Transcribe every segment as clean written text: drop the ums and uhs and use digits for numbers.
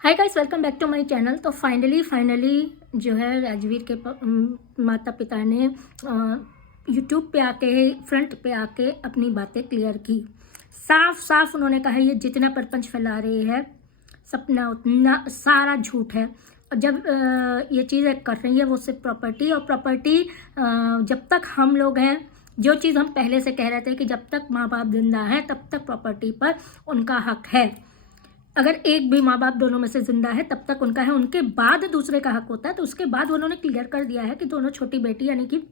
Hi guys, welcome back to my channel. तो finally जो है राजवीर के माता पिता ने यूट्यूब पे आके फ्रंट पे आके अपनी बातें क्लियर की। साफ साफ उन्होंने कहा ये जितना प्रपंच फैला रहे हैं सपना उतना सारा झूठ है। और जब ये चीज़ें कर रही है वो सिर्फ प्रॉपर्टी और प्रॉपर्टी, जब तक हम लोग हैं, जो चीज़ हम पहले से कह रहे थे कि जब तक माँ बाप जिंदा हैं तब तक प्रॉपर्टी पर उनका हक है। अगर एक भी माँ बाप दोनों में से जिंदा है तब तक उनका है, उनके बाद दूसरे का हक होता है। तो उसके बाद उन्होंने क्लियर कर दिया है कि दोनों छोटी बेटी यानी कि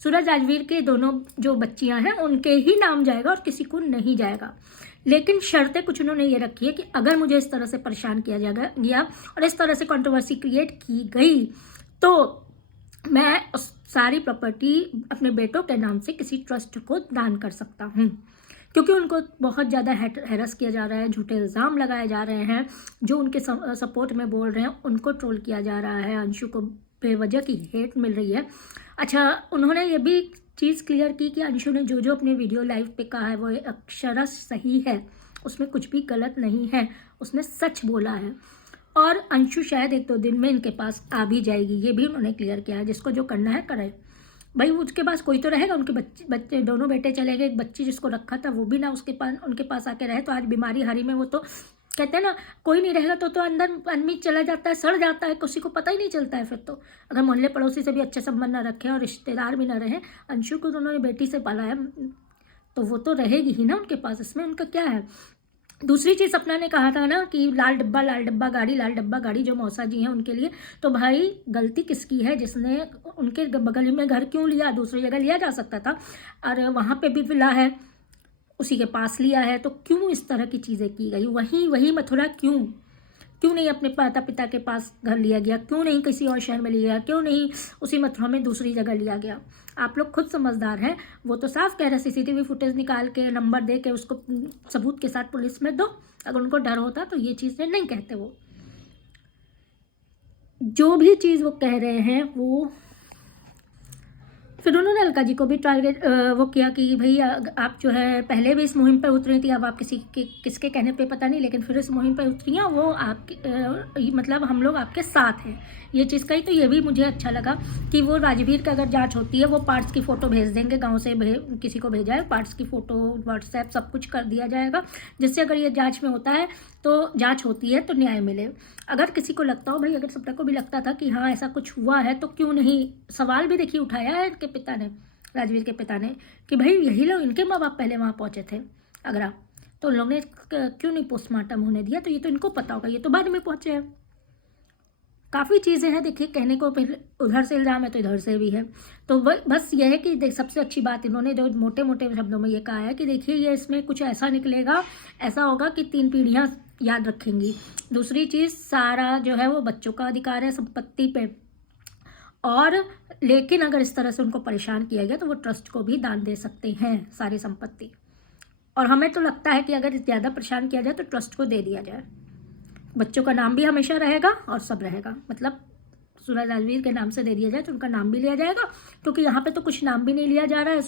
सूरज राजवीर के दोनों जो बच्चियां हैं उनके ही नाम जाएगा और किसी को नहीं जाएगा। लेकिन शर्तें कुछ उन्होंने ये रखी है कि अगर मुझे इस तरह से परेशान किया गया और इस तरह से कंट्रोवर्सी क्रिएट की गई तो मैं उस सारी प्रॉपर्टी अपने बेटों के नाम से किसी ट्रस्ट को दान कर सकता हूँ, क्योंकि उनको बहुत ज़्यादा हैरस किया जा रहा है, झूठे इल्ज़ाम लगाए जा रहे हैं, जो उनके सपोर्ट में बोल रहे हैं उनको ट्रोल किया जा रहा है, अंशु को बेवजह की हेट मिल रही है। अच्छा, उन्होंने ये भी चीज़ क्लियर की कि अंशु ने जो जो अपने वीडियो लाइव पे कहा है वो अक्षरशः सही है, उसमें कुछ भी गलत नहीं है, उसने सच बोला है। और अंशु शायद 1-2 दिन में इनके पास आ भी जाएगी, ये भी उन्होंने क्लियर किया है। जिसको जो करना है करे भाई, उसके पास कोई तो रहेगा। उनके बच्चे दोनों बेटे चले गए, एक बच्ची जिसको रखा था वो भी ना उनके पास आके रहे। तो आज बीमारी हारी में वो तो कहते हैं ना, कोई नहीं रहेगा तो अंदर आदमी चला जाता है, सड़ जाता है, किसी को पता ही नहीं चलता है। फिर तो अगर मोहल्ले पड़ोसी से भी अच्छे संबंध ना रखें और रिश्तेदार भी ना रहे, अंशु को तो उन्होंने बेटी से पाला है तो वो तो रहेगी ही ना उनके पास, इसमें उनका क्या है। दूसरी चीज़ सपना ने कहा था ना कि लाल डब्बा गाड़ी जो मौसा जी हैं उनके लिए। तो भाई गलती किसकी है? जिसने उनके बगल में घर क्यों लिया? दूसरी जगह लिया जा सकता था, और वहाँ पे भी विला है, उसी के पास लिया है। तो क्यों इस तरह की चीज़ें की गई? वही मथुरा क्यों नहीं अपने माता पिता के पास घर लिया गया? क्यों नहीं किसी और शहर में लिया गया? क्यों नहीं उसी मथुरा में दूसरी जगह लिया गया? आप लोग खुद समझदार हैं। वो तो साफ कह रहे हैं सीसीटीवी फुटेज निकाल के नंबर दे के उसको सबूत के साथ पुलिस में दो। अगर उनको डर होता तो ये चीज़ें नहीं कहते। वो जो भी चीज़ वो कह रहे हैं वो फिर उन्होंने अलका जी को भी टारगेट वो किया कि भाई आप जो है पहले भी इस मुहिम पर उतरी थी, अब आप किसके कहने पे पता नहीं, लेकिन फिर इस मुहिम पर उतरी हैं। वो आपके मतलब हम लोग आपके साथ हैं, ये चीज़ कही। तो ये भी मुझे अच्छा लगा कि वो राजवीर का अगर जांच होती है वो पार्ट्स की फ़ोटो भेज देंगे, गाँव से किसी को भेजा है, पार्ट्स की फ़ोटो व्हाट्सएप सब कुछ कर दिया जाएगा, जिससे अगर ये जाँच में होता है तो जाँच होती है तो न्याय मिले। अगर किसी को लगता हो भाई, अगर सपना को भी लगता था कि हाँ ऐसा कुछ हुआ है तो क्यों नहीं, सवाल भी देखिए उठाया है इनके पिता ने, राजवीर के पिता ने, कि भाई यही लोग इनके माँ बाप पहले वहाँ पहुँचे थे आगरा, तो उन लोगों ने क्यों नहीं पोस्टमार्टम होने दिया? तो ये तो इनको पता होगा, ये तो बाद में पहुँचे हैं। काफ़ी चीज़ें हैं देखिए कहने को, फिर उधर से इल्ज़ाम है तो इधर से भी है। तो वह बस ये है कि देख, सबसे अच्छी बात इन्होंने जो मोटे मोटे शब्दों में ये कहा है कि देखिए ये इसमें कुछ ऐसा निकलेगा, ऐसा होगा कि 3 पीढ़ियाँ याद रखेंगी। दूसरी चीज़, सारा जो है वो बच्चों का अधिकार है संपत्ति पे, और लेकिन अगर इस तरह से उनको परेशान किया गया तो वो ट्रस्ट को भी दान दे सकते हैं सारी संपत्ति। और हमें तो लगता है कि अगर ज़्यादा परेशान किया जाए तो ट्रस्ट को दे दिया जाए, बच्चों का नाम भी हमेशा रहेगा और सब रहेगा। मतलब सूरज राजवीर के नाम से दे दिया जाए तो उनका नाम भी लिया जाएगा, क्योंकि यहाँ पे तो कुछ नाम भी नहीं लिया जा रहा है।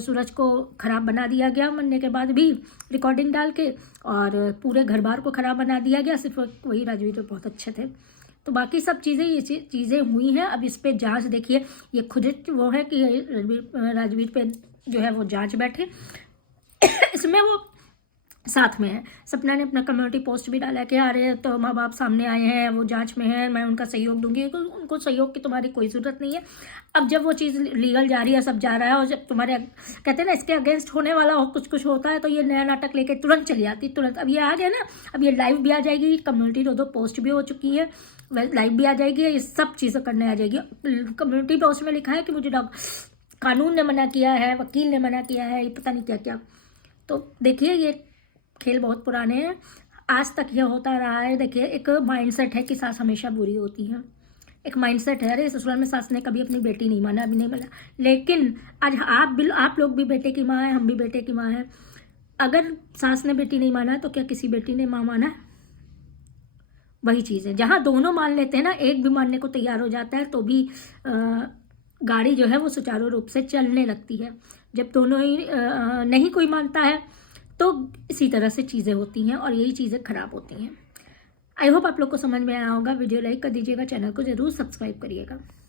सूरज को ख़राब बना दिया गया मरने के बाद भी रिकॉर्डिंग डाल के, और पूरे घर बार को ख़राब बना दिया गया। सिर्फ वही राजवीर तो बहुत अच्छे थे, तो बाकी सब चीज़ें ये चीज़ें हुई हैं। अब इस पर जाँच देखिए, ये खुद वो है कि राजवीर पे जो है वो जाँच बैठे इसमें वो साथ में है। सपना ने अपना कम्युनिटी पोस्ट भी डाला कि अरे तो माँ बाप सामने आए हैं, वो जांच में है, मैं उनका सहयोग दूंगी। उनको सहयोग की तुम्हारी कोई ज़रूरत नहीं है। अब जब वो चीज़ लीगल जा रही है, सब जा रहा है, और जब तुम्हारे कहते हैं ना इसके अगेंस्ट होने वाला हो, कुछ होता है तो ये नया नाटक लेके तुरंत चली आती, तुरंत। अब ये आ गया ना, अब ये लाइव भी आ जाएगी, कम्युनिटी 2 पोस्ट भी हो चुकी है, लाइव भी आ जाएगी, ये सब चीज़ें करने आ जाएगी। कम्युनिटी पोस्ट में लिखा है कि मुझे कानून ने मना किया है, वकील ने मना किया है, ये पता नहीं क्या क्या। तो देखिए ये खेल बहुत पुराने हैं, आज तक यह होता रहा है। देखिए एक माइंडसेट है कि सास हमेशा बुरी होती है, एक माइंडसेट है। अरे ससुराल में सास ने कभी अपनी बेटी नहीं माना, अभी नहीं माना, लेकिन आज आप लोग भी बेटे की माँ है, हम भी बेटे की माँ है। अगर सास ने बेटी नहीं माना तो क्या किसी बेटी ने माँ माना है? वही चीज़ है, जहाँ दोनों मान लेते हैं ना, एक भी मानने को तैयार हो जाता है तो भी गाड़ी जो है वो सुचारू रूप से चलने लगती है। जब दोनों ही नहीं कोई मानता है तो इसी तरह से चीज़ें होती हैं और यही चीज़ें ख़राब होती हैं। आई होप आप लोग को समझ में आया होगा। वीडियो लाइक कर दीजिएगा, चैनल को ज़रूर सब्सक्राइब करिएगा।